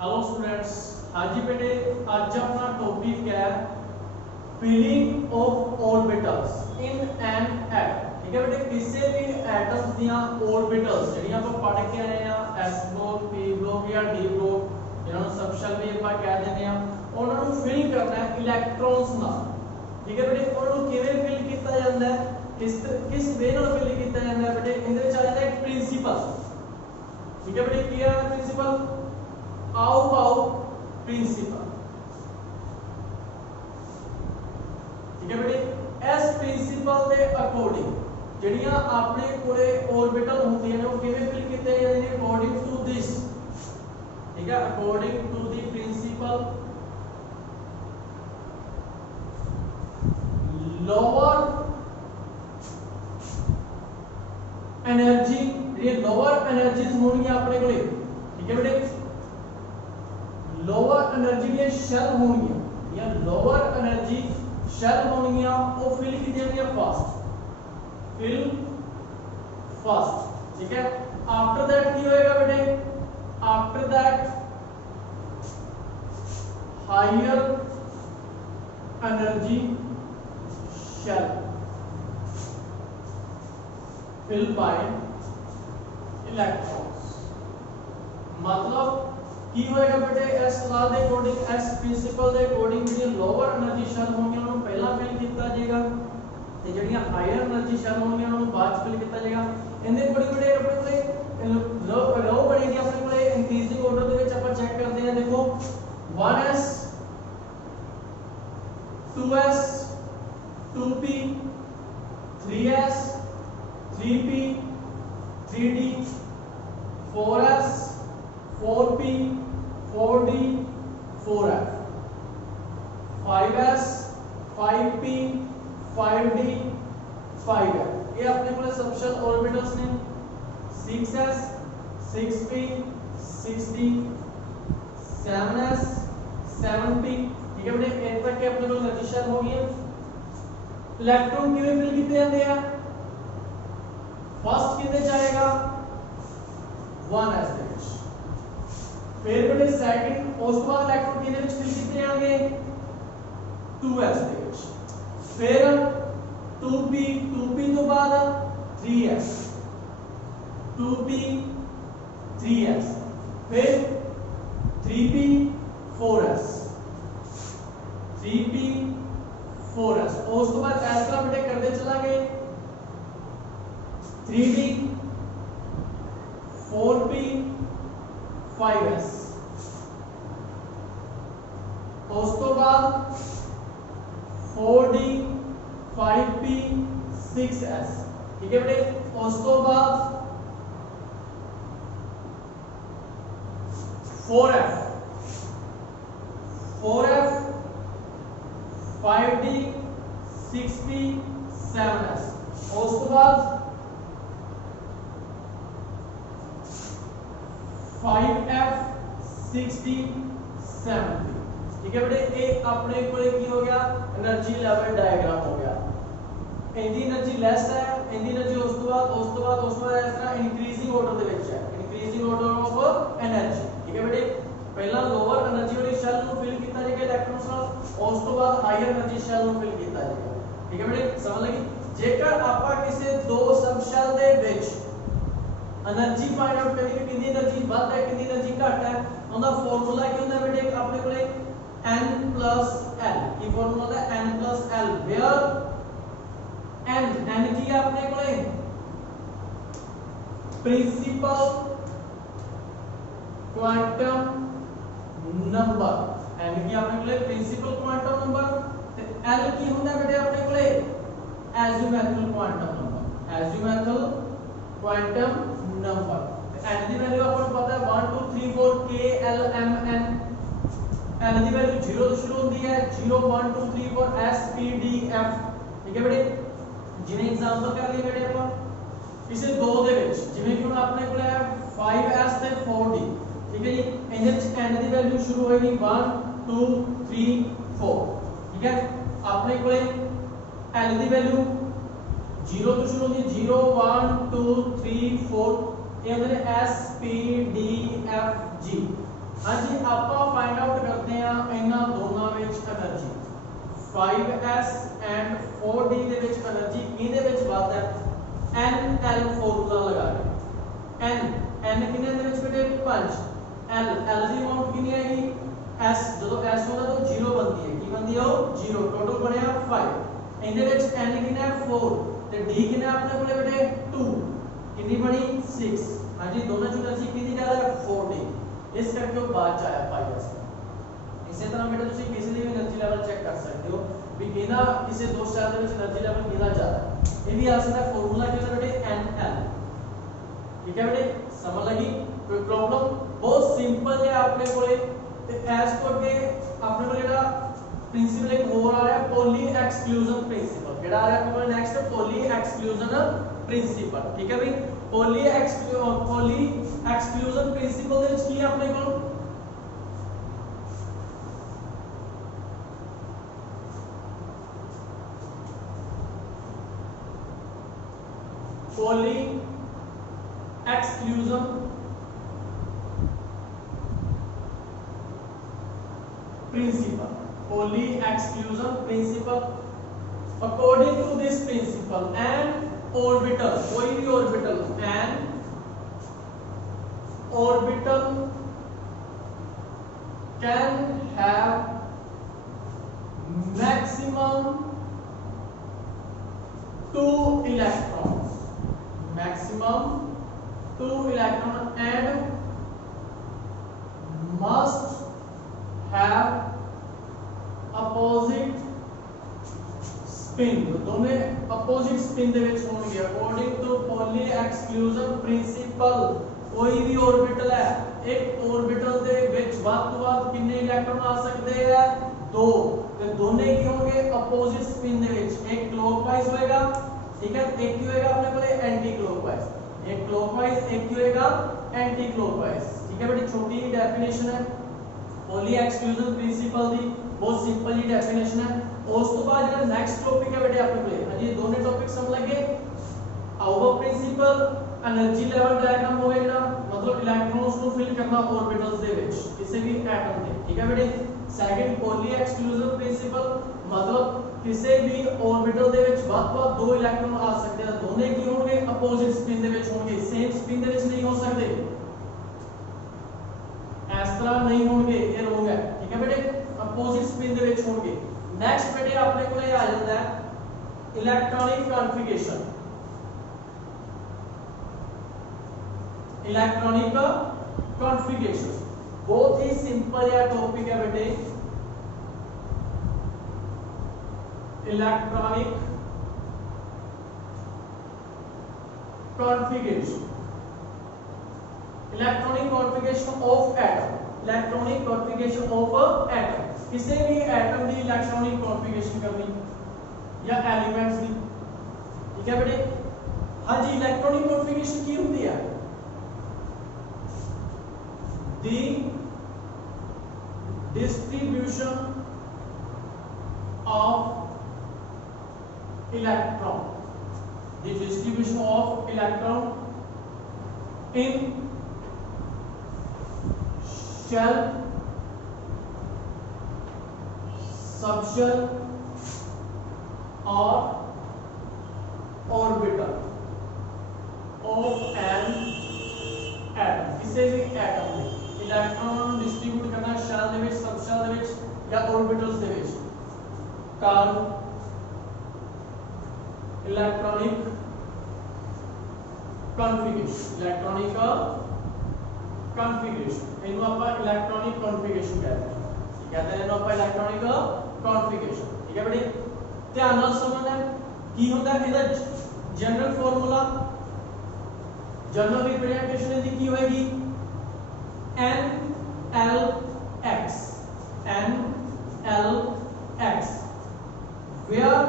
Hello students, हाँ जी बेटे, आज अपना टॉपिक है filling of orbitals in an atom. ठीक है बेटे, किसी भी एटम्स दियां ऑर्बिटल्स ਜਿਹੜੀ ਆਪਾਂ ਪੜ੍ਹ ਕੇ ਆਏ ਆ s ਬਲੋਕ p ਬਲੋਕ ਜਾਂ d ਬਲੋਕ, ਜਿਹਨਾਂ ਨੂੰ ਸਬਸ਼ੈਲ ਵੀ ਆਪਾਂ ਕਹਿ ਦਿੰਦੇ ਆ, ਉਹਨਾਂ ਨੂੰ ਫਿਲ ਕਰਨਾ ਹੈ ਇਲੈਕਟ੍ਰੋਨਸ ਨਾਲ। ਠੀਕ ਹੈ ਬੇਟੇ, ਉਹਨਾਂ ਨੂੰ ਕਿਵੇਂ ਫਿਲ ਕੀਤਾ ਜਾਂਦਾ ਹੈ, किस वे ਨਾਲ ਫਿਲ ਕੀਤਾ ਜਾਂਦਾ ਹੈ ਬੇਟੇ, ਇਹਦੇ ਵਿੱਚ ਆ ਜਾਂਦਾ ਇੱਕ ਪ੍ਰਿੰਸੀਪਲ। ਠੀਕ ਹੈ ਬੇਟੇ, ਕੀ ਹੈ ਪ੍ਰਿੰਸੀਪਲ? आओ प्रिंसिपल। ठीक है बेटे, इस प्रिंसिपल के अकॉर्डिंग ਜਿਹੜੀਆਂ ਆਪਣੇ ਕੋਲੇ ऑर्बिटल ਹੁੰਦੀਆਂ ਨੇ ਉਹ ਕਿਵੇਂ ਫਿਲ ਕੀਤੇ ਜਾਂਦੇ ਨੇ अकॉर्डिंग टू दिस। ठीक है, according to the principle lower energy, ये लोअर एनर्जीज होंगी अपने कोले। ठीक है बेटे, लोअर एनर्जी के शेल होंगी या लोअर एनर्जी शेल होंगी वो फिल की जाएंगे फर्स्ट, फिल फर्स्ट। ठीक है, आफ्टर दैट की होएगा बेटे, after that higher energy shell fill by electrons. मतलब की होएगा बेटे, इस लॉ के अकॉर्डिंग, इस प्रिंसिपल के अकॉर्डिंग जो लोअर एनर्जी शेल होंगी उन्होंने पहला फिल किया जाएगा ते ਜਿਹੜੀਆਂ हायर एनर्जी शेल होंगी उन्होंने बाद फिल किया जाएगा। इनके अकॉर्डिंग बेटे अपने कोले रो बनेगी अपने कोले इंक्रीजिंग ऑर्डर ਦੇ ਵਿੱਚ ਆਪਾਂ ਚੈੱਕ ਕਰਦੇ ਹਾਂ। देखो 1s 2s 2p 3s 3p 3d 4s 4p 4d 4f 5s 5p 5d 5f। ये अपने को सबशेल ऑर्बिटल्स ने 6s 6p 6d 7s 7p। ठीक है बेटे, एन तक के अपने को एनर्जी शेल हो गई। इलेक्ट्रॉन किਵੇਂ ਫਿਲ ਕੀਤੇ ਜਾਂਦੇ ਆ? फर्स्ट कितने जाएगा 1s ਦੇ ਵਿੱਚ, फिर बेटे सेकंड, ਉਸ ਤੋਂ ਬਾਅਦ ਇਲੈਕਟ੍ਰੋਨ ਕਿਹਦੇ ਵਿੱਚ ਫਿਲ ਕੀਤੇ ਜਾਣਗੇ 2s ਦੇ ਵਿੱਚ, फिर 2p 2p ਤੋਂ ਬਾਅਦ 3s 2p 3s, फिर 3p 4s 3p 4s। ਉਸ ਤੋਂ ਬਾਅਦ ਇਸ ਤਰ੍ਹਾਂ बेटे करते चलांगे 3d 4p 5s। उस तो बाद 4d 5p 6s। ठीक है बेटे, उस तो बाद 4f 5d 6p 7s। उस तो बाद 5f 6d 7p। ठीक है बेटे, ये अपने को की हो गया एनर्जी लेवल डायग्राम हो गया। इनकी एनर्जी लेस है, इनकी एनर्जी उस तो बाद इस तरह इंक्रीजिंग ऑर्डर दे विच है, इंक्रीजिंग ऑर्डर ऑफ एनर्जी। ठीक है बेटे, पहला लोअर एनर्जी वाली शेल ਨੂੰ ਫਿਲ ਕੀਤਾ ਜਾਏਗਾ ਇਲੈਕਟ੍ਰॉन्स ਨਾਲ, ਉਸ ਤੋਂ ਬਾਅਦ ਹਾਇਰ एनर्जी शेल ਨੂੰ ਫਿਲ ਕੀਤਾ ਜਾਏਗਾ। ठीक है बेटे, समझ लगी? जेकर ਆਪਾਂ ਕਿਸੇ ਦੋ सब शेल ਦੇ ਵਿੱਚ एनर्जी फाइंड आउट करिए कि कितनी एनर्जी बढ़ है कितनी एनर्जी घट है, उनका फार्मूला ਕੀ ਹੁੰਦਾ बेटे अपने ਕੋਲੇ n plus l। की फार्मूला है n plus l, where n की है अपने कोले प्रिंसिपल क्वांटम नंबर, n की अपने कोले प्रिंसिपल क्वांटम नंबर, ते l की ਹੁੰਦਾ बेटे अपने कोले azimuthal quantum number, azimuthal quantum number. n की वैल्यू आपको पता है 1 2 3 4 k l m n। n की वैल्यू 0 ਤੋਂ शुरू होती है, 0 1 2 3 4 s p d f। ठीक है बेटे, जिन्हें एग्जांपल कर लिए बेटे ਆਪਾਂ ਕਿਸੇ ਦੋ ਦੇ ਵਿੱਚ, ਜਿਵੇਂ ਕਿ ਹੁਣ ਆਪਣੇ ਕੋਲ ਹੈ 5s ਤੇ 4d। ठीक है जी, ਇਹਦੇ ਵਿੱਚ n ਦੀ ਵੈल्यू शुरू होएगी 1 2 3 4। ठीक है, ਆਪਣੇ ਕੋਲੇ l ਦੀ ਵੈल्यू 0 ਤੋਂ शुरू होती है, 0 1 2 3 4। ये होते हैं S P D F G। हाँ जी ਆਪਾਂ फाइंड आउट करते हैं ਇਹਨਾਂ ਦੋਨਾਂ ਵਿੱਚ એનર્ਜੀ 5s ਐਂਡ 4d ਦੇ ਵਿੱਚ એનર્ਜੀ ਕਿਹਦੇ ਵਿੱਚ ਵੱਧ ਹੈ NL ਫਾਰਮੂਲਾ ਲਗਾ ਕੇ n ਕਿੰਨੇ ਦੇ ਵਿੱਚ ਬੇਟੇ 5 l ਦੀ ਅਮਾਉਂਟ ਕਿੰਨੀ ਆਏਗੀ s ਜਦੋਂ s ਹੁੰਦਾ ਤਾਂ 0 ਬਣਦੀ ਹੈ ਕੀ ਬਣਦੀ ਹੈ ਉਹ 0 ਟੋਟਲ ਬਣਿਆ 5 ਇਹਦੇ ਵਿੱਚ n ਕਿੰਨਾ ਹੈ 4 ਤੇ d ਕਿੰਨਾ ਆਪਣੇ ਕੋਲੇ ਬੇਟੇ 2 कितनी बनी 6 हाँ जी दोनों जो एनर्जी कितनी ज्यादा है 4d इस करके वो बाद च आया 5s इसी तरह बेटा ਤੁਸੀਂ ਕਿਸੇ ਦੀ ਵੀ એનર્ਜੀ ਲੈਵਲ ਚੈੱਕ ਕਰ ਸਕਦੇ ਹੋ ਵੀ ਕਿਹਦਾ ਕਿਸੇ ਦੋ ਸਟਾਰ ਦੇ ਵਿੱਚ એનર્ਜੀ ਲੈਵਲ ਕਿਹਦਾ ਜ਼ਿਆਦਾ ਹੈ ਇਹ ਵੀ ਆ ਸਕਦਾ ਫਾਰਮੂਲਾ ਕਿਹਦਾ ਬੇਟੇ nl ਠੀਕ ਹੈ ਬੇਟੇ ਸਮਝ ਲਗੀ ਕੋਈ ਪ੍ਰੋਬਲਮ ਬਹੁਤ ਸਿੰਪਲ ਹੈ ਆਪਣੇ ਕੋਲੇ ਤੇ ਐਸ ਤੋਂ ਅੱਗੇ ਆਪਣੇ ਕੋਲ ਜਿਹੜਾ ਪ੍ਰਿੰਸੀਪਲ ਇੱਕ ਹੋਰ ਆ ਰਿਹਾ ਪੋਲੀ ਐਕਸਕਲੂਜਨ ਪ੍ਰਿੰਸੀਪਲ ਕਿਹੜਾ ਆ ਰਿਹਾ ਆਪਣੇ ਕੋਲ ਨੈਕਸਟ ਪੋਲੀ ਐਕਸਕਲੂਜਨ प्रिंसिपल ठीक है भाई पॉली एक्सक्लूजन प्रिंसिपल ਦੇ ਵਿੱਚ ਕੀ ਆਪਣੇ ਕੋਲ Pauli exclusion principle Pauli exclusion principle according to this principle and orbital कोई भी orbital and orbital can have maximum 2 electrons and must have opposite spin दोनों अपोजिट स्पिन दे विच होणगे according to Pauli exclusion principle कोई भी orbital है एक orbital दे विच ਵੱਧ ਤੋਂ ਵੱਧ कितने इलेक्ट्रॉन आ सकते हैं दो ते दोनों की होंगे अपोजिट स्पिन दे विच एक क्लॉकवाइज होएगा ठीक है एक की होएगा अपने कोले एंटी क्लॉकवाइज एक क्लॉकवाइज एक की होएगा एंटी क्लॉकवाइज ठीक है बड़ी छोटी ही डेफिनेशन है पॉली एक्सक्लूजन प्रिंसिपल दी बहुत सिंपल ही डेफिनेशन है उस तो बाद जो नेक्स्ट टॉपिक है बेटे अपने को हां जी दोनों टॉपिक समझ लगे outer principle energy level diagram होगा जेड़ा मतलब इलेक्ट्रॉन्स को फिल करना ऑर्बिटल्स दे विच किसी भी एटम दे ठीक है बेटे सेकंड पॉली एक्सक्लूजन प्रिंसिपल मतलब किसी भी ऑर्बिटल दे विच ਵੱਧ-ਵੱਧ दो इलेक्ट्रॉन आ सकते हैं दोनों की होंगे अपोजिट स्पिन दे विच होंगे सेम स्पिन दे विच नहीं हो सकते इस तरह नहीं होंगे ये रॉन्ग है ठीक है बेटे अपोजिट स्पिन दे विच होंगे नेक्स्ट बेटे अपने को ये आ जाता है इलेक्ट्रॉनिक कॉन्फ़िगरेशन बहुत ही सिंपल या टॉपिक है बेटे इलेक्ट्रॉनिक कॉन्फ़िगरेशन ऑफ एटम किसी भी एटम की इलेक्ट्रॉनिक कॉन्फ़िगरेशन करनी या एलिमेंट्स की ठीक है बेटे हाँ जी इलेक्ट्रॉनिक कॉन्फ़िगरेशन की होती है the distribution of electron in shell subshell और ऑर्बिटल ऑफ एन एटम किसी भी एटम में इलेक्ट्रॉन डिस्ट्रीब्यूट करना shell they which subshell they which या ऑर्बिटल्स दे विच कारण इलेक्ट्रॉनिक कॉन्फ़िगरेशन इनको आप इलेक्ट्रॉनिक कॉन्फ़िगरेशन कहते हैं इनको आप इलेक्ट्रॉनिक कॉन्फ़िगरेशन ठीक है बेटे ध्यान नाल समझना है की होता है ਇਹਦਾ जनरल फार्मूला जनरल रिप्रेजेंटेशन इसकी की होगी NLX where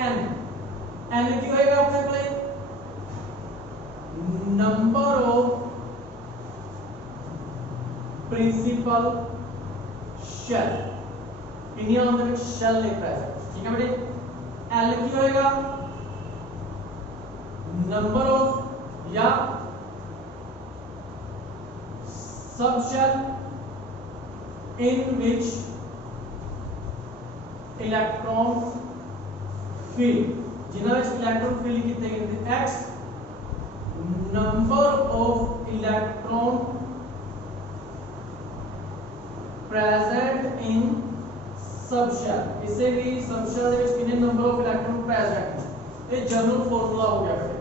n की होएगा अपने को नंबर ऑफ प्रिंसिपल शेल कितनी अंदर शेल लिखा है ठीक है बेटे L की होएगा नंबर ऑफ या subshell in which electron field, जिन्हां विच इलेक्ट्रॉन फील कीते गए ने, x number of electron present in subshell, इसे भी सबशेल दे विच कितने नंबर ऑफ इलेक्ट्रॉन प्रेजेंट है, ये जनरल फार्मूला हो गया बेटे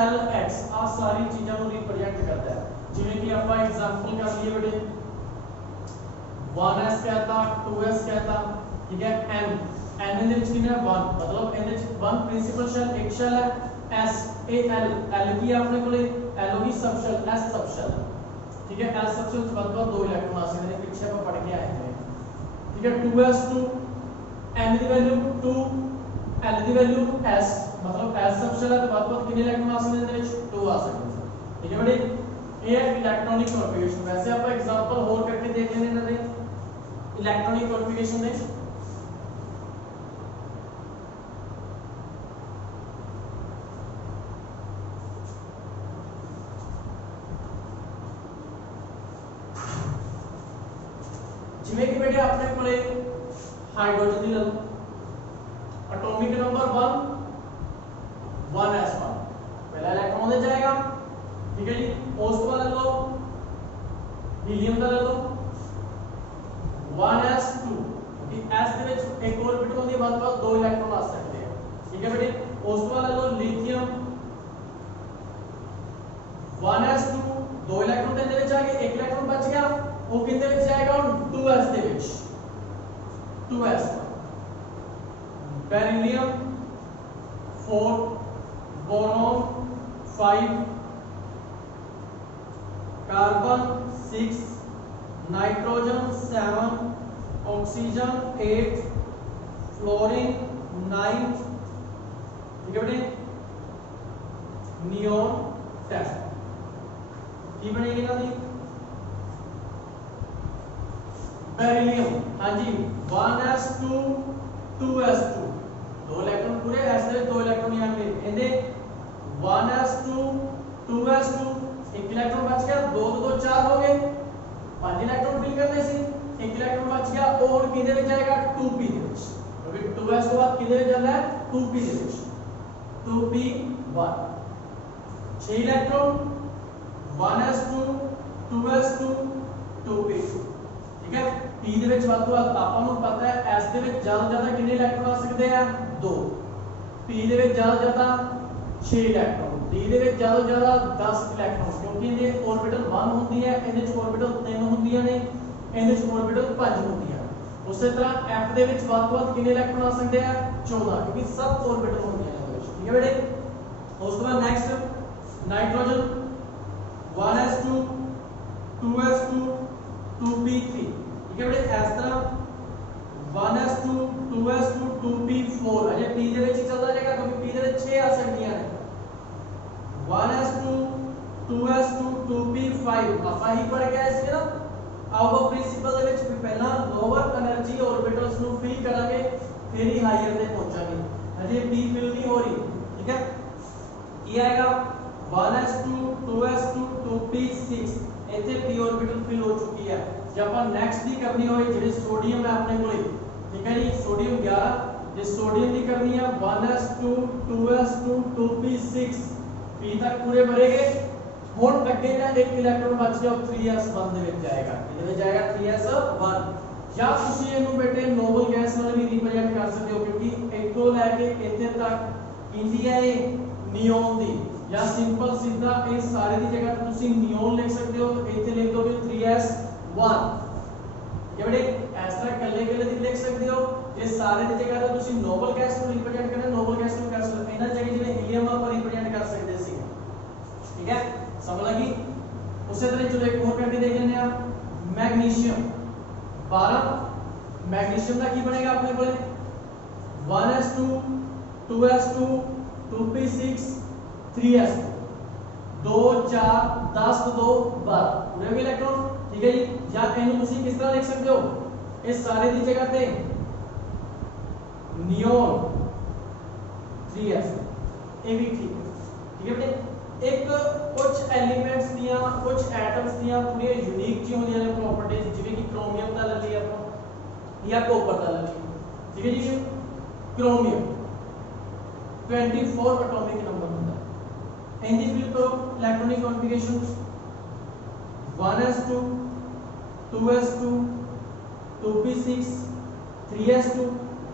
NLX। आ सारी चीज़ों को रिप्रेजेंट करता है, जिवें कि आप एग्जांपल कर लिए बेटे 1s कहता 2s कहता, ठीक है। n दे विच कितना 1, मतलब n दे 1 प्रिंसिपल शेल, एक शेल है s a l l की अपने कोले l होगी सबशेल, s सबशेल, ठीक है। l सबशेल से बाद 2 इलेक्ट्रॉन आ सकते हैं, पीछे पर पढ़ के आए हैं, ठीक है। 2s2 n की वैल्यू 2, l की वैल्यू s, मतलब s सबशेल है तो बाद कितने इलेक्ट्रॉन आ सकते हैं, 2 आ सकते हैं, ठीक है बेटे। ये है इलेक्ट्रॉनिक कॉन्फ़िगरेशन। वैसे आप एग्जांपल और करके देख लेने ना दे इलेक्ट्रॉनिक कॉन्फ़िगरेशन दे। जिवें कि बेटे अपने कोले हाइड्रोजन दी ले लो, एटॉमिक नंबर 1s1 पहला इलेक्ट्रॉन दे जाएगा, ठीक है जी। उस तो ले लो हीलियम का ले लो 1s2, क्योंकि s दे विच एक ऑर्बिटल होंदी है, बाद 2 इलेक्ट्रॉन आ सकते हैं, ठीक है बेटे। उस तो ले लो लिथियम 1s2, 2 इलेक्ट्रॉन दे विच आ गए, एक इलेक्ट्रॉन बच गया, वो कितने विच जाएगा 2s दे विच 2s। Beryllium 4, boron 5, carbon 6, nitrogen 7, oxygen 8, fluorine 9, ठीक है बेटे। नियोन 10 की बनेगी ना दी बेरिलियम, हाँ जी 1s2 2s2, 2 इलेक्ट्रॉन पूरे s दे 2 इलेक्ट्रॉन यहां पे इंदे 1s2 2s2, एक इलेक्ट्रॉन बच गया, 2 तो 4 हो गए, 5 इलेक्ट्रॉन फिल करने से एक इलेक्ट्रॉन बच गया, और किधर में जाएगा 2p दे विच, क्योंकि 2s के बाद किधर में जाना है 2p दे विच, 2p1 6 electron 1s2 2s2 2p2, ठीक है। p ਦੇ ਵਿੱਚ ਵੱਧ ਤੋਂ ਵੱਧ ਆਪਾਂ ਨੂੰ ਪਤਾ ਹੈ s ਦੇ ਵਿੱਚ ਜ਼ਿਆਦਾ ਜ਼ਿਆਦਾ ਕਿੰਨੇ ਇਲੈਕਟ੍ਰੋਨ ਆ ਸਕਦੇ ਆ 2, p ਦੇ ਵਿੱਚ ਜ਼ਿਆਦਾ ਜ਼ਿਆਦਾ 6 ਇਲੈਕਟ੍ਰੋਨ, d ਦੇ ਵਿੱਚ ਜ਼ਿਆਦਾ ਜ਼ਿਆਦਾ 10 ਇਲੈਕਟ੍ਰੋਨ, ਕਿਉਂਕਿ ਇਹਦੇ ऑर्बिटल 1 ਹੁੰਦੀ ਹੈ, ਇਹਦੇ ਵਿੱਚ ऑर्बिटल 3 ਹੁੰਦੀਆਂ ਨੇ, ਇਹਦੇ ਵਿੱਚ ऑर्बिटल 5 ਹੁੰਦੀਆਂ। ਉਸੇ ਤਰ੍ਹਾਂ f ਦੇ ਵਿੱਚ ਵੱਧ ਤੋਂ ਵੱਧ ਕਿੰਨੇ ਇਲੈਕਟ੍ਰੋਨ ਆ ਸਕਦੇ ਆ 14, ਕਿਉਂਕਿ ਸਭ ऑर्बिटल ਹੁੰਦੀਆਂ ਨੇ ਇਹਦੇ ਵਿੱਚ, ਠੀਕ ਹੈ ਬੇਟੇ। ਉਸ ਤੋਂ ਬਾਅਦ next nitrogen 1s2 2s2 2p3, ठीक है बेटे। इस तरह 1s2 2s2 2p4 अजे p दे विच चलदा जाएगा, क्योंकि p दे विच 6 आ सकदियां ने 1s2 2s2 2p5 ਆਪਾਂ ਹੀ पढ़ के आए सी ना। आओ प्रिंसिपल दे विच पहला लोअर एनर्जी ऑर्बिटल्स ਨੂੰ फिल करांगे, फिर ही हायर ਤੇ पहुंचांगे। अजे p फिल नहीं हो रही, ठीक है। ये आएगा 1s2 2s2 2p6, ਇੱਥੇ p ऑर्बिटल फिल हो चुकी है। ਜੇ ਆਪਾਂ ਨੈਕਸਟ ਦੀ ਕਰਨੀ ਹੋਏ ਜਿਹੜੇ ਸੋਡੀਅਮ ਹੈ ਆਪਣੇ ਕੋਲੇ, ਠੀਕ ਹੈ ਜੀ, ਸੋਡੀਅਮ 11, ਜੇ ਸੋਡੀਅਮ ਦੀ ਕਰਨੀ ਹੈ 1s2 2s2 2p6 p ਤੱਕ ਪੂਰੇ ਭਰੇਗੇ। ਹੁਣ ਅੱਗੇ ਦਾ ਇੱਕ ਇਲੈਕਟ੍ਰੋਨ ਬਚ ਗਿਆ 3s1 ਦੇ ਵਿੱਚ ਜਾਏਗਾ, ਇਹਦੇ ਵਿੱਚ ਜਾਏਗਾ 3s1। ਜਾਂ ਤੁਸੀਂ ਇਹਨੂੰ ਬੇਟੇ ਨੋਬਲ ਗੈਸ ਨਾਲ ਵੀ ਰਿਪਰੈਜ਼ੈਂਟ ਕਰ ਸਕਦੇ ਹੋ, ਕਿਉਂਕਿ ਇੱਥੋਂ ਲੈ ਕੇ ਇੱਥੇ ਤੱਕ ਕਿੰਦੀ ਹੈ ਇਹ नियोन दी, या सिंपल सीधा ये सारे दी जगह पे तुसी नियोन लिख सकते हो, तो इथे लिख दोगे 3s1, ये बेटे इस तरह कल्ले-कल्ले दी लिख सकते हो। ये सारे दी जगह पे तुसी नोबल गैस को रिप्रेजेंट करना, नोबल गैस को कर सकते हो, इना जगह जिवें हीलियम आप रिप्रेजेंट कर सकते सी, ठीक है, समझ लगी। उसी तरह चलो एक और करके देख लेने आप मैग्नीशियम 12, मैग्नीशियम का की बनेगा अपने कोले 1s2 2s2 2p6 3s2 2 4 10 2 12 पूरे भी इलेक्ट्रॉन, ठीक है जी। या इन्हें तुसी किस तरह लिख सकते हो, इस सारे दी जगह पे नियोन 3s, ये भी ठीक है, ठीक है बेटे। एक कुछ एलिमेंट्स दियां कुछ एटम्स दियां पूरी यूनिक जी होंदियां ने प्रॉपर्टीज, जिवें कि क्रोमियम दा ले लिया ਆਪਾਂ या कॉपर दा ले लिया, ठीक है जी। क्रोमियम 24 एटॉमिक नंबर होता है। इनकी फिल करो electronic configuration 1s2 2s2 2p6 3s2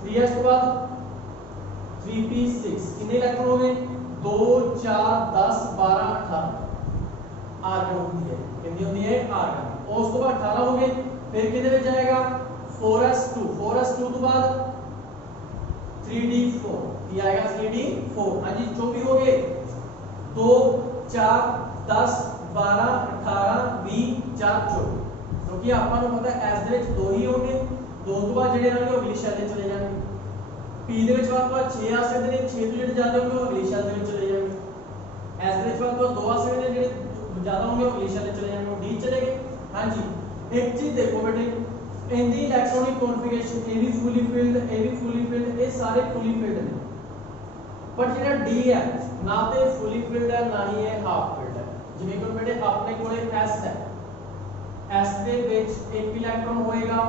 3s के बाद 3p6 कितने इलेक्ट्रॉन हो गए 2 4 10 12 18 आर्गन होती है, कितनी होती है आर्गन। और उसके बाद 18 हो गए, फिर कितने में जाएगा 4s2 4s2 के बाद 3d4 ये आएगा 3d4। हाँ जी 24 हो गए 2 4 10 12 18 20 4 24, क्योंकि ਆਪਾਂ ਨੂੰ ਪਤਾ ਐਸ ਦੇ ਵਿੱਚ ਦੋ ਹੀ ਹੋਣਗੇ, ਦੋ ਤੋਂ ਬਾਅਦ ਜਿਹੜੇ ਰਹਿਣਗੇ ਉਹ ਅਗਲੀ ਸ਼ੈਲ ਵਿੱਚ ਚਲੇ ਜਾਣਗੇ। ਪੀ ਦੇ ਵਿੱਚ ਆਪਾਂ 6 ਆ ਸਕਦੇ ਨੇ, 6 ਤੋਂ ਜਿਹੜੇ ਜ਼ਿਆਦਾ ਹੋਣਗੇ ਉਹ ਅਗਲੀ ਸ਼ੈਲ ਦੇ ਵਿੱਚ ਚਲੇ ਜਾਣਗੇ। ਐਸ ਦੇ ਵਿੱਚ ਆਪਾਂ 2 ਆ ਸਕਦੇ ਨੇ, ਜਿਹੜੇ ਜ਼ਿਆਦਾ ਹੋਣਗੇ ਉਹ ਅਗਲੀ ਸ਼ੈਲ ਵਿੱਚ ਚਲੇ ਜਾਣਗੇ, ਡੀ ਚਲੇ ਗਏ। ਹਾਂਜੀ ਇੱਕ ਚੀਜ਼ ਦੇਖੋ ਬੇਟੇ, ਇਹਦੀ ਇਲੈਕਟ੍ਰੋਨਿਕ ਕਨਫਿਗਰੇਸ਼ਨ ਇਹ ਵੀ ਫੁੱਲੀ ਫਿਲਡ ਇਹ ਸਾਰੇ ਫੁੱਲੀ ਫਿਲਡ ਨੇ, ਪਰ ਜਿਹੜਾ ਡੀ ਹੈ ਨਾ ਤੇ ਫੁੱਲੀ ਫਿਲਡ ਹੈ ਨਾ ਹੀ ਇਹ ਹਾਫ ਫਿਲਡ ਹੈ। ਜਿਵੇਂ ਕਿ ਬੇਟੇ ਆਪਣੇ ਕੋਲੇ ਐਸ ਹੈ, ਐਸ ਦੇ ਵਿੱਚ ਇੱਕ ਇਲੈਕਟ੍ਰੋਨ ਹੋਏਗਾ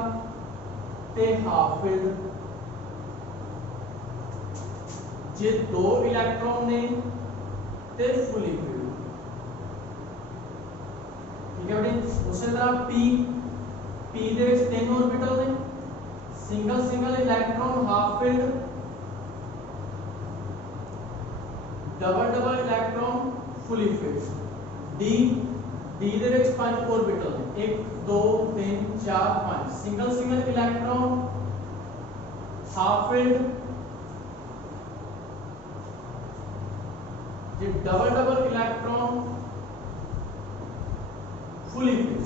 ਤੇ ਹਾਫ ਫਿਲਡ, ਜੇ ਦੋ ਇਲੈਕਟ੍ਰੋਨ ਨੇ ਤੇ ਫੁੱਲੀ ਫਿਲਡ, ਠੀਕ ਹੈ ਬੇਟੇ। ਉਸੇ ਤਰ੍ਹਾਂ ਪੀ ਦੇ ਵਿੱਚ ਤਿੰਨ ऑर्बिटल ਨੇ, single electron half filled, double electron fully filled. D ਦੇ ਵਿੱਚ 5 ऑर्बिटल ਨੇ 1 2 3 4 5, सिंगल इलेक्ट्रॉन हाफ फिल्ड, ये डबल इलेक्ट्रॉन फुली फिल्ड।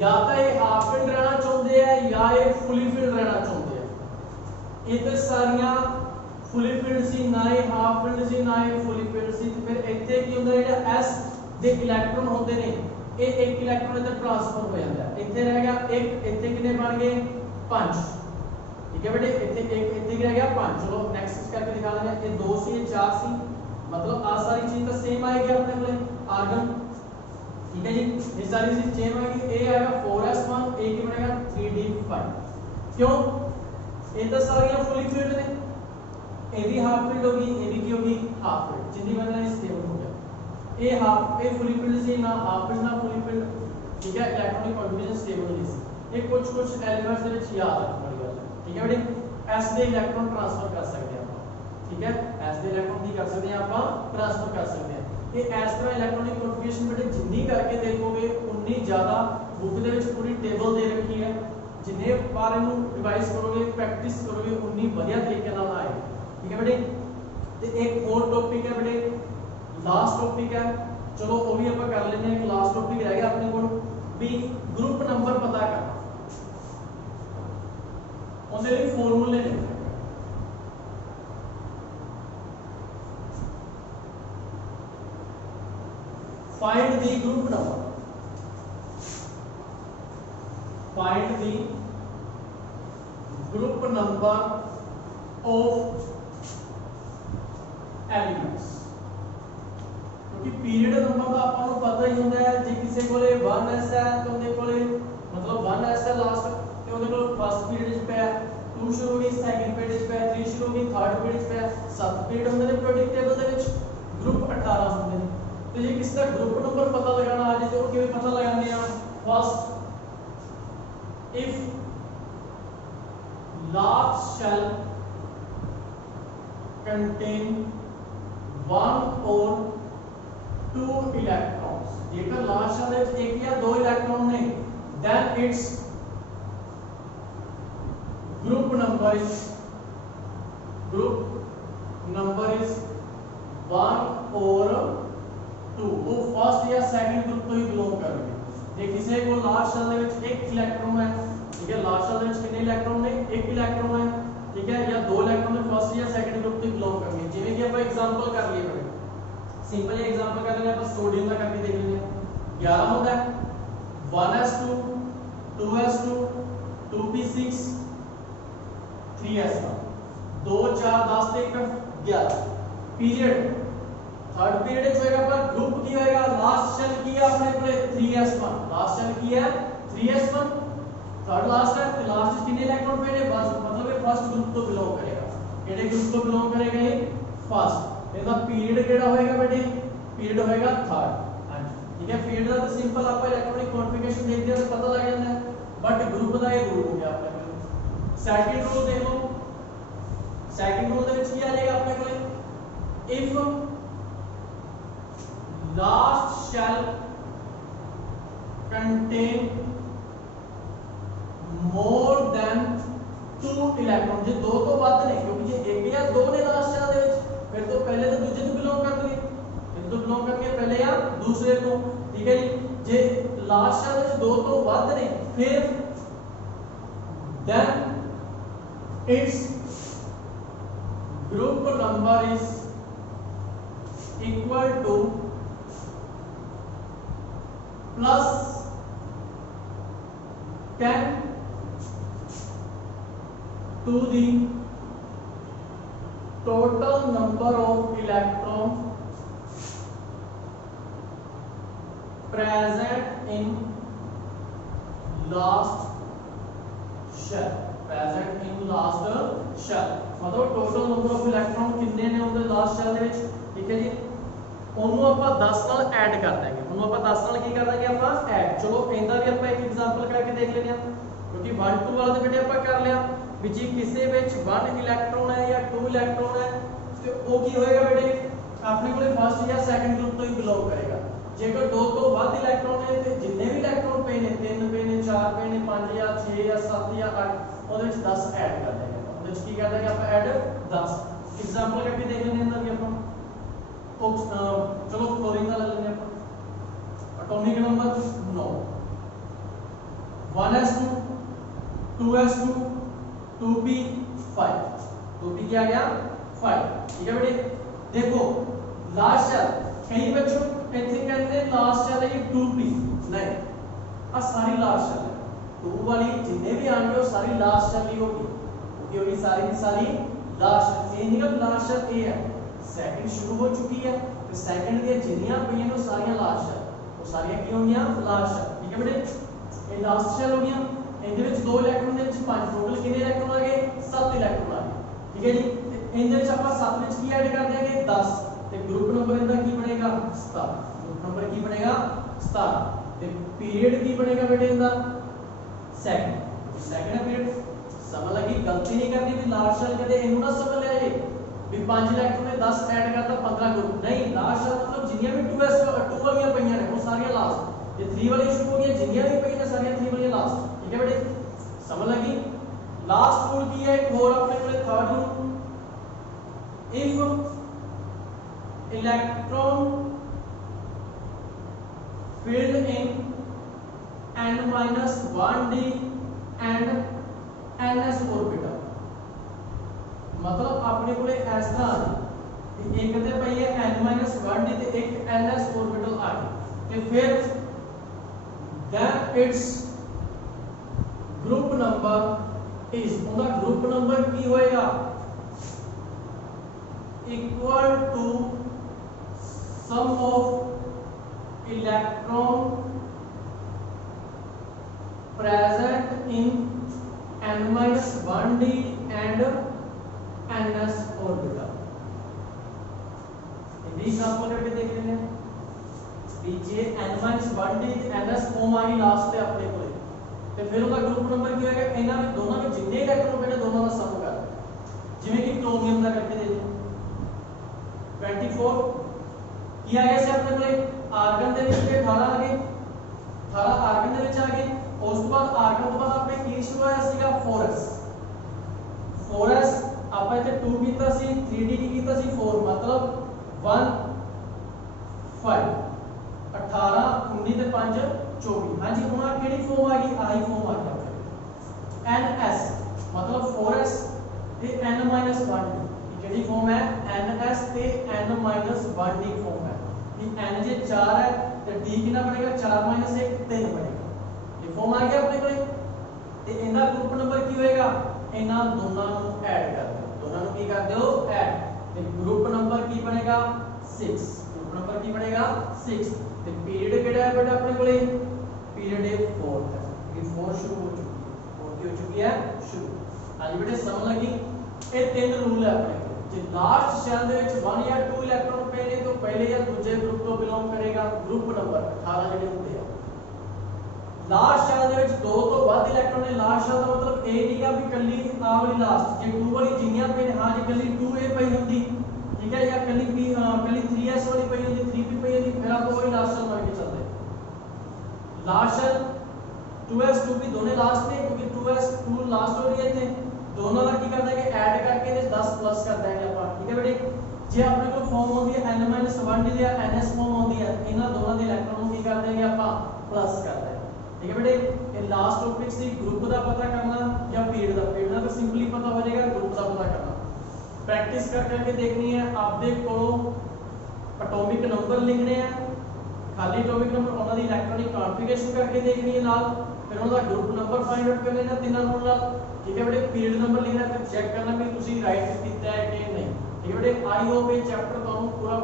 या तो ये हाफ फिल्ड रहना चाहते हैं या ये फुली फिल्ड रहना चाहते हैं। इधर सारियां फुली फिल्ड सी, ना ही हाफ फिल्ड सी, ना ही फुली फिल्ड सी। तो फिर इत्थे की हुंदा है जेड़ा एस दे इलेक्ट्रॉन होंदे ने, ये एक इलेक्ट्रॉन इधर ट्रांसफर हो जाता है। इत्थे रह गया एक, इत्थे कितने बन गए 5, ठीक है बेटे। इत्थे एक, इत्थे रह गया 5। चलो नेक्स्ट करके दिखा देंगे। ये 2 सी, ये 4 सी, मतलब आ सारी चीज तो सेम आएगी अपने कोले आर्गन, ठीक है जी। ये सारी चीज सेम आएगी। ए आएगा 4s1, ए की बनेगा 3d5। क्यों? ये तो सारियां फुली फिल्ड ने, ए भी हाफ फिल्ड होगी, ए भी की होगी हाफ फिल्ड, जिंदी बनना है स्टेबल हो गया। ए हाफ, ए फुली फिल्ड से ना हाफ फिल्ड ना फुली फिल्ड, ठीक है। इलेक्ट्रॉनिक कॉन्फ़िगरेशन स्टेबल नहीं सी। ये कुछ एलिमेंट्स ਦੇ ਵਿੱਚ याद रखने वाली बात है, ठीक है बेटे। एस ਦੇ इलेक्ट्रॉन ट्रांसफर कर सकते हैं ਆਪਾਂ, ठीक है। एस ਦੇ इलेक्ट्रॉन की कर सकते हैं ਆਪਾਂ ट्रांसफर कर सकते हैं। ये इस तरह इलेक्ट्रॉनिक कॉन्फ़िगरेशन बेटे जिन्नी करके देखोगे उन्नी ज्यादा बुक ਦੇ ਵਿੱਚ पूरी टेबल दे रखी है, जिन्ने बार ਇਹਨੂੰ रिवाइज करोगे प्रैक्टिस करोगे उन्नी बढ़िया तरीके ਨਾਲ आएगी, ठीक है बेटे। ਤੇ एक और टॉपिक है बेटे, लास्ट टॉपिक है, चलो वो भी ਆਪਾਂ कर लेने। एक लास्ट टॉपिक रह गया अपने को भी ग्रुप नंबर पता करना। ਉਹਦੇ ਲਈ ਫਾਰਮੂਲੇ ਨੇ, find the group number, find the group number of elements। क्योंकि पीरियड नंबर का आपको पता ही होता है, जे किसी कोले 1s है तो उनके कोले मतलब 1s है लास्ट ते उनके कोल फर्स्ट पीरियड पे है, 2 शुरू होगी सेकंड पीरियड पे है, 3 शुरू होगी थर्ड पीरियड पे है, 7 पीरियड होंगे ने periodic table they which group 18 होंगे ने। तो ये किसी का ग्रुप नंबर पता लगाना आ जाए तो किवें पता लगाने आ। First if large shell contain 1 or 2 electrons, जेकर लार्ज शेल में एक या दो इलेक्ट्रॉन ने, then its group number is 1 or 2। वो फर्स्ट या सेकंड ग्रुप तो ही बिलोंग करेंगे। ये किसी को लार्ज शेल में एक इलेक्ट्रॉन है, ठीक है। लार्ज शेल में कितने इलेक्ट्रॉन ने, एक इलेक्ट्रॉन है, ठीक है, या दो इलेक्ट्रॉन ने फर्स्ट या सेकंड ग्रुप तो बिलोंग करेंगे। जिवें कि अपन एग्जांपल कर लिए बड़े सिंपल एग्जांपल कर लेंगे, अपन सोडियम का करके देख लेंगे। 11 होता है 1s2 2s2 2p6 3s1, 2 4 10 तक 11 पीरियड थर्ड पीरियड च होएगा पर ग्रुप की होएगा लास्ट सेल की है अपने कोले 3s1 लास्ट सेल की है 3s1 थर्ड लास्ट है तो लास्ट कितने इलेक्ट्रॉन पे ने बस मतलब ये फर्स्ट ग्रुप तो बिलोंग करेगा केड़े ग्रुप तो बिलोंग करेगा ये फर्स्ट ਇਹਦਾ ਪੀਰੀयड ਕਿਹੜਾ ਹੋਏਗਾ ਬੇਟੇ ਪੀਰੀयड ਹੋਏਗਾ थर्ड ਹਾਂਜੀ ठीक है पीरियड ਦਾ ਤਾਂ ਸਿੰਪਲ ਆਪਾਂ ਇਲੈਕਟ੍ਰੋਨਿਕ ਕਨਫਿਗਰੇਸ਼ਨ ਦੇਖਦੇ ਹਾਂ ਤਾਂ ਪਤਾ ਲੱਗ ਜਾਂਦਾ ਹੈ बट ग्रुप ਦਾ ਇਹ ਰੂਲ ਹੋ ਗਿਆ ਆਪਣੇ ਕੋਲ ਸੈਕੰਡ ਰੂਲ ਦੇਖ ਲਓ ਸੈਕੰਡ ਰੂਲ ਦੇ ਵਿੱਚ ਕੀ ਆ ਜਾਏਗਾ ਆਪਣੇ ਕੋਲੇ if last shell contain more than 2 electron जे दो तो ਵੱਧ ਨੇ क्योंकि ਜੇ एक या दो ने लास्ट शैल ਦੇ ਵਿੱਚ फिर तो पहले तो दूसरे तो बिलोंग करते फिर तो बिलोंग करके पहले या दूसरे को ठीक है जी जे लास्ट शैल ਵਿੱਚ दो तो ਵੱਧ ਨੇ फिर then its group number is equal to plus 10 to the total number of electron present in last shell present in last shell मतलब total number of electron कितने ने ਉਹਦੇ last shell ਦੇ ਵਿੱਚ ਠੀਕ ਹੈ ਜੀ ਉਹਨੂੰ ਆਪਾਂ 10 ਨਾਲ ਐਡ ਕਰ ਦਾਂਗੇ ਉਹਨੂੰ ਆਪਾਂ 10 ਨਾਲ ਕੀ ਕਰ ਦਾਂਗੇ ਆਪਾਂ ਐਡ ਚਲੋ ਇਹਦਾ ਵੀ ਆਪਾਂ ਇੱਕ ਐਗਜ਼ਾਮਪਲ ਕਰਕੇ ਦੇਖ ਲੈਂਦੇ ਹਾਂ क्योंकि 1 2 वाला तो बेटे ਆਪਾਂ ਕਰ ਲਿਆ ਵੀ ਜੇ ਕਿਸੇ ਵਿੱਚ 1 ਇਲੈਕਟ੍ਰੋਨ ਹੈ ਜਾਂ 2 ਇਲੈਕਟ੍ਰੋਨ ਹੈ ਤੇ ਉਹ ਕੀ ਹੋਏਗਾ ਬੇਟੇ ਆਪਣੇ ਕੋਲੇ ਫਸਟ ਜਾਂ ਸੈਕੰਡ ਗਰੁੱਪ ਤੋਂ ਹੀ ਬਿਲੋਂਗ ਕਰੇਗਾ ਜੇਕਰ ਦੋ ਤੋਂ ਵੱਧ ਇਲੈਕਟ੍ਰੋਨ ਹੈ ਤੇ ਜਿੰਨੇ ਵੀ ਇਲੈਕਟ੍ਰੋਨ ਪਏ ਨੇ 3 ਪਏ ਨੇ 4 ਪਏ ਨੇ 5 ਜਾਂ 6 ਜਾਂ 7 ਜਾਂ 8 ਉਹਦੇ ਵਿੱਚ 10 ਐਡ ਕਰ ਦੇਂਗੇ ਉਹਦੇ ਵਿੱਚ ਕੀ ਕਰ ਦਾਂਗੇ ਆਪਾਂ ਐਡ 10 ਐਗਜ਼ਾਮਪਲ ਕਰਕੇ ਦੇਖ ਲੈਂਦੇ ਹਾਂ ਵੀ ਆਪਾਂ चलो क्लोरीन का ले लेंगे अपन atomic number 9 1s2 2s2 2p5 2p क्या आ गया 5 ठीक है बेटे देखो लास्ट शैल कई बच्चों ऐसे कहते हैं लास्ट शैल है ये 2p नहीं आ सारी लास्ट शैल है 2 वाली जितने भी आएंगे वो सारी लास्ट शैल ही होगी क्योंकि होगी सारी की सारी लास्ट शैल ये नहीं कि लास्ट शैल ए है सेकंड शुरू हो चुकी है तो सेकंड दी जिन्नियां पईयां वो सारियां लास्ट है वो सारियां की होंगियां लास्ट है ठीक है बेटे ये लास्ट शैल हो गया ਇਹਦੇ ਵਿੱਚ 2 ਇਲੈਕਟ੍ਰੋਨ ਦੇ ਵਿੱਚ 5 ਟੋਟਲ ਕਿੰਨੇ ਇਲੈਕਟ੍ਰੋਨ ਆ ਗਏ 7 ਇਲੈਕਟ੍ਰੋਨ ਆ ਗਏ ਠੀਕ ਹੈ ਜੀ ਤੇ ਇਹਦੇ ਵਿੱਚ ਆਪਾਂ 7 ਵਿੱਚ ਕੀ ਐਡ ਕਰ ਦਿਆਂਗੇ 10 ਤੇ ਗਰੁੱਪ ਨੰਬਰ ਇਹਦਾ ਕੀ ਬਣੇਗਾ 17 ਗਰੁੱਪ ਨੰਬਰ ਕੀ ਬਣੇਗਾ 17 ਤੇ ਪੀਰੀਅਡ ਕੀ ਬਣੇਗਾ ਬੇਟੇ ਇਹਦਾ ਸੈਕੰਡ ਪੀਰੀਅਡ ਸਮਝ ਲੱਗੀ ਗਲਤੀ ਨਹੀਂ ਕਰਨੀ ਵੀ ਲਾਸਟ ਸ਼ੈਲ ਕਦੇ ਇਹਨੂੰ ਨਾ ਸਮਝ ਲਿਆ ਜੀ भी 5 इलेक्ट्रॉन ने 10 ऐड करता 15 ग्रुप नहीं लास्ट शैल मतलब जिन्नियां भी 2s 2 वालियां पईयां ने वो सारियां लास्ट ये 3 वाली शुरू हो गई जिन्नियां भी पईयां ने सारियां 3 वालियां लास्ट ठीक है बेटे समझ लगी लास्ट रूल की है एक और अपने को third rule if electron filled in n-1d and ns orbital मतलब अपने को इस तरह कि एक ते पई है n-1d ते एक ns ऑर्बिटल आ गई ते फिर then its group number is उनका ग्रुप नंबर की होएगा equal to sum of electron present in n-1d and ns orbital ये एग्जांपल करके देख लेंगे जे n-1d ਤੇ ns फॉर्म आ गई लास्ट ਤੇ ਆਪਣੇ ਕੋਲੇ ਤੇ ਫਿਰ ਉਹਦਾ ਗਰੁੱਪ ਨੰਬਰ ਕੀ ਹੋਏਗਾ ਇਹਨਾਂ ਵਿੱਚ ਦੋਨਾਂ ਵਿੱਚ ਜਿੰਨੇ ਇਲੈਕਟ੍ਰੋਨ ਪਏ ਨੇ ਦੋਨਾਂ ਦਾ ਸਮ ਕਰ ਜਿਵੇਂ ਕਿ ਕ੍ਰੋਮੀਅਮ ਦਾ ਕਰਕੇ ਦੇ ਦਿਓ 24 ਕੀ ਆ ਗਿਆ ਸੀ ਆਪਣੇ ਕੋਲੇ ਆਰਗਨ ਦੇ ਵਿੱਚ 18 ਆ ਗਏ 18 ਆਰਗਨ ਦੇ ਵਿੱਚ ਆ ਗਏ ਉਸ ਤੋਂ ਬਾਅਦ ਆਰਗਨ ਤੋਂ ਬਾਅਦ ਆਪਣੇ ਕੀ ਸ਼ੁਰੂ ਹੋਇਆ ਸੀਗਾ 4s ਆਪਾਂ ਇੱਥੇ 2 ਕੀਤਾ ਸੀ 3d ਕੀ ਕੀਤਾ ਸੀ 4 ਮਤਲਬ 1 5 18 19 ਤੇ 5 24 ਹਾਂਜੀ ਹੁਣ ਆ ਕਿਹੜੀ ਫਾਰਮ ਆ ਗਈ ਆਈ ਫਾਰਮ ਆ ਗਈ ns मतलब 4s ਤੇ n-1d ਇਹ ਕਿਹੜੀ ਫਾਰਮ ਹੈ ns ਤੇ n-1d ਫਾਰਮ ਹੈ ये n जे 4 है तो d कितना बनेगा 4 - 1 3 बनेगा ये फॉर्म आ गया अपने को ਤੇ ਇਹਦਾ ਗਰੁੱਪ ਨੰਬਰ ਕੀ ਹੋਏਗਾ ਇਹਨਾਂ ਦੋਨਾਂ ਨੂੰ ਐਡ ਕਰ ਦਿਓ ਦੋਨਾਂ ਨੂੰ ਕੀ ਕਰ ਦਿਓ ਐਡ ਤੇ ਗਰੁੱਪ ਨੰਬਰ ਕੀ ਬਣੇਗਾ 6 नंबर की बनेगा 6 ਤੇ ਪੀਰੀਅਡ ਕਿਹੜਾ ਹੈ ਬੇਟਾ ਆਪਣੇ ਕੋਲੇ ਪੀਰੀਅਡ ਇਹ 4 ਹੈ ਇਹ 4 शुरू हो चुकी है 4 की हो चुकी है शुरू हाँ जी बेटे समझ लगी ये तीन रूल है अपने जे लास्ट शैल ਦੇ ਵਿੱਚ 1 ਜਾਂ 2 ਇਲੈਕਟ੍ਰੋਨ ਪਏ ਨੇ तो पहले या दूसरे ग्रुप ਤੋਂ बिलोंग करेगा ग्रुप नंबर 18 ਜਿਹੜੇ ਹੁੰਦੇ ਆ लास्ट शैल ਦੇ ਵਿੱਚ 2 ਤੋਂ ਵੱਧ ਇਲੈਕਟ੍ਰੋਨ ਨੇ ਲਾਸਟ ਸ਼ੈਲ ਦਾ ਮਤਲਬ ਇਹ ਨਹੀਂਗਾ ਵੀ ਕੱਲੀ ਆ ਵਾਲੀ ਲਾਸਟ ਜੇ 2 ਵਾਲੀ ਜਿੰਨੀਆਂ ਪਏ ਨੇ ਹਾਂ ਜੇ ਕੱਲੀ 2a ਪਈ ਹੁੰਦੀ ठीक है या कली 3s वाली पई है 3p पई है फिर आप वही लास्ट शैल मान के चलते हैं लास्ट शैल 2s 2p दोनों लास्ट थे क्योंकि 2s 2 लास्ट हो रही थे दोनों का की करते हैं कि ऐड करके इसे 10 प्लस कर देंगे अपन ठीक है बेटे जे अपने को फॉर्म होती है n-1 या ns फॉर्म होती है इन्हां दोनों दे इलेक्ट्रॉन को की कर देंगे अपन प्लस कर देंगे ठीक है बेटे ये लास्ट टॉपिक सी ग्रुप का पता करना या पीरियड का तो सिंपली पता हो जाएगा ग्रुप का पता करना प्रैक्टिस कर करके देखनी है आपदे कोलों एटॉमिक नंबर लिखने हैं खाली एटॉमिक नंबर उन्होंने इलेक्ट्रॉनिक कॉन्फ़िगरेशन करके देखनी है नाल फिर उनका ग्रुप नंबर फाइंड आउट करना है तीनों रूल नाल ठीक है बेटे पीरियड नंबर लिखना है फिर चेक करना कि तुसी राइट कीता है कि नहीं ठीक है बेटे आई होप ये चैप्टर तुहानू पूरा